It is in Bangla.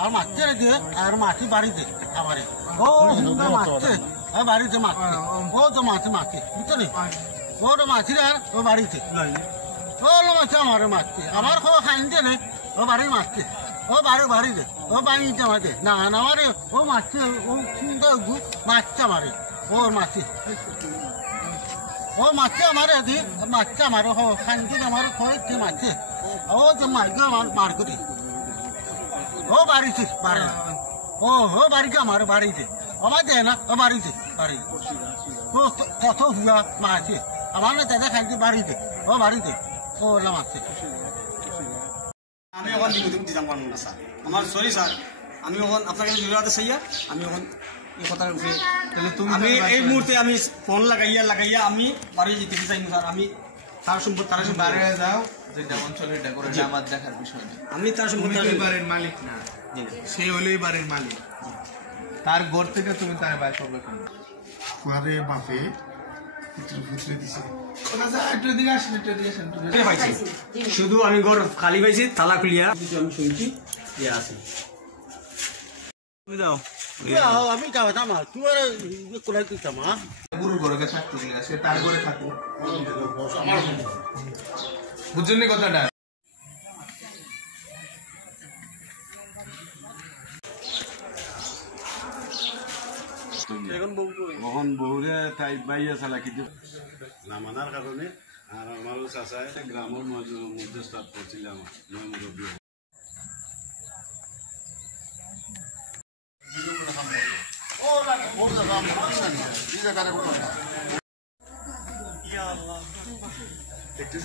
আর মারছে দিয়ে আর মাছি বাড়িতে আমারে ও মারছে আর বাড়িতে মারছে ও তো মাছে মারছে বুঝলি ও তো মাছি আর ও বাড়িতে ও মাছে আমারে মারছে আমার খবর খাইতে নেই ও বাড়ি মারছে ও বাড়িতে ও বাড়িতে মারছে না না আমারে ও মারছে ও সুন্দর মারছে আমারে ও মারছে ও মারছে আমারে দি মারছে আমারে ও খাইতে আমারে খোঁজছে মারছে ও যে মাইকে আমার মার করে ও বাড়িতে বাড়ি ও বাড়িতে আমার বাড়িতে আমার দেয় না ও বাড়িতে বাড়ি তো কত হুয়া মাছে আমার না দাদা খাইতে বাড়িতে ও বাড়িতে ও মারছে আমি ওখান দিকে দিতাম পারবো না স্যার আমার সরি স্যার আমি ওখান আপনাকে জরুরাতে চাইয়া আমি ওখান এই কথার উপরে আমি এই মুহূর্তে আমি ফোন লাগাইয়া আমি বাড়ি যেতে চাই স্যার আমি তার সম্পদ তার বাইরে যাও যেটা অঞ্চলের ডেকোরেশন আমার দেখার বিষয় না আমি তার সম্পদ বাড়ির মালিক না সে হলেই বাড়ির মালিক তার ঘর থেকে তুমি তার বাইর করবে কেন আরে বাপে পুত্র দিছে শুধু আমি ঘর খালি পাইছি তালা খুলিয়া আমি শুনছি ইয়ে আছে আমি যাবো আমার তুই কোথায় দিতাম গুরুর ঘরে থাকতে সে তার ঘরে থাকে বুঝছেন কথাটা এখন বউরে তাই বাইয়া চালা কিন্তু না মানার কারণে আর আমারও চাচায় গ্রামের মধ্যে স্টার্ট করছিলাম মুরব্বী একটু